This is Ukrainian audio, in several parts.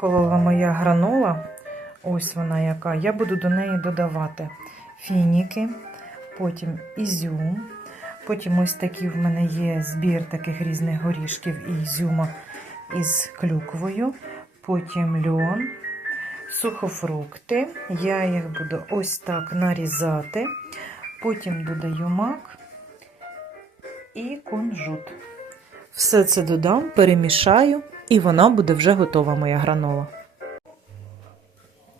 Колола моя гранола, ось вона яка. Я буду до неї додавати фініки, потім ізюм. Потім ось такий в мене є збір таких різних горішків і ізюма із клюквою. Потім льон, сухофрукти. Я їх буду ось так нарізати. Потім додаю мак і кунжут. Все це додам, перемішаю, і вона буде вже готова, моя гранола.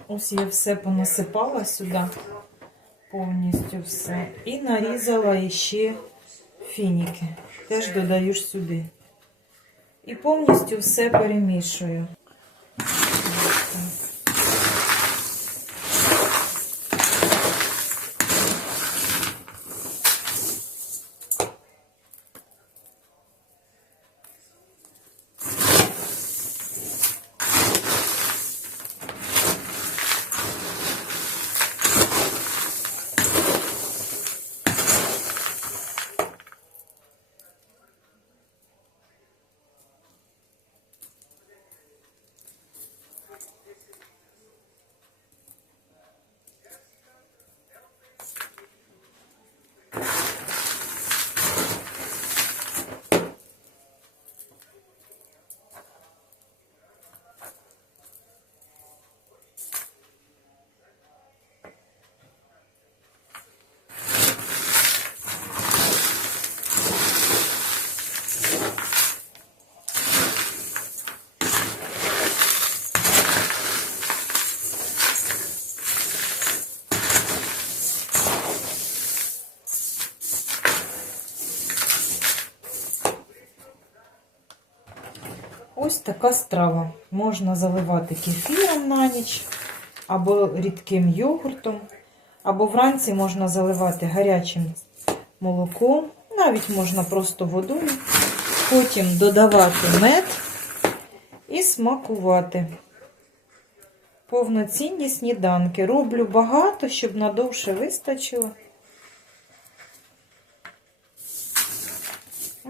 Ось я все понасипала сюди, повністю все. І нарізала ще фініки. Теж додаю сюди. І повністю все перемішую. Ось така страва. Можна заливати кефіром на ніч, або рідким йогуртом, або вранці можна заливати гарячим молоком, навіть можна просто водою. Потім додавати мед і смакувати. Повноцінні сніданки. Роблю багато, щоб надовше вистачило.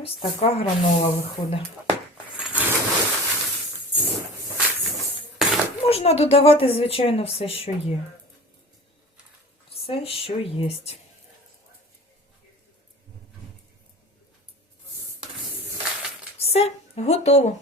Ось така гранола виходить. Можна додавати, звичайно, все, що є. Все, що є. Все, готово.